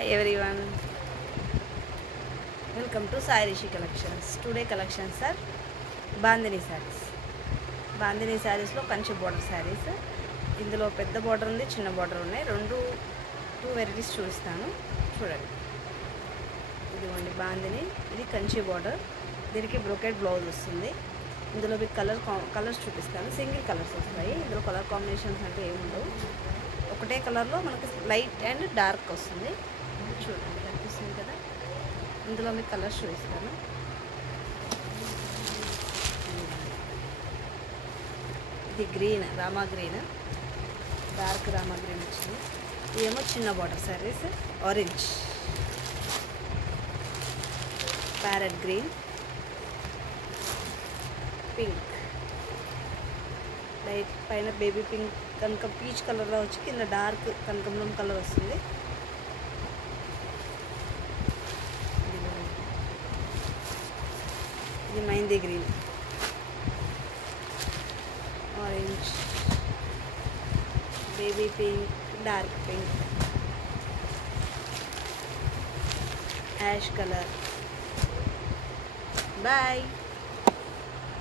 Hi everyone, welcome to Sai Rishi Collections. Today collections are Bandhani sarees. Bandhani sarees lo kanchi border sarees. ఇందులో పెద్ద border ఉంది, చిన్న border ఉన్నాయి. Two varieties చూపిస్తాను, చూడండి. ఇదిగోండి బాందిని, ఇది కంచి బోర్డర్. దీనికి బ్రోకెట్ బ్లౌజ్ వస్తుంది. ఇందులో మీకు కలర్స్ చూపిస్తాను. సింగిల్ కలర్స్ వస్తాయి. ఇందులో కలర్ కాంబినేషన్స్ అంటే ఏముండవు. ఒకటే కలర్లో మనకి లైట్ అండ్ డార్క్ వస్తుంది. చూడండి, కనిపిస్తుంది కదా. ఇందులో మీకు కలర్స్ చూపిస్తాను. ఇది green, Rama green, dark Rama green వచ్చింది. ఇదేమో చిన్న border sarees, orange, parrot green, pink, light పైన బేబీ పింక్ కనుక పీచ్ కలర్లో వచ్చి కింద డార్క్ కనకంబరం కలర్ వస్తుంది. ఇది mehendi green, orange, baby pink, dark pink, ash colour. Bye.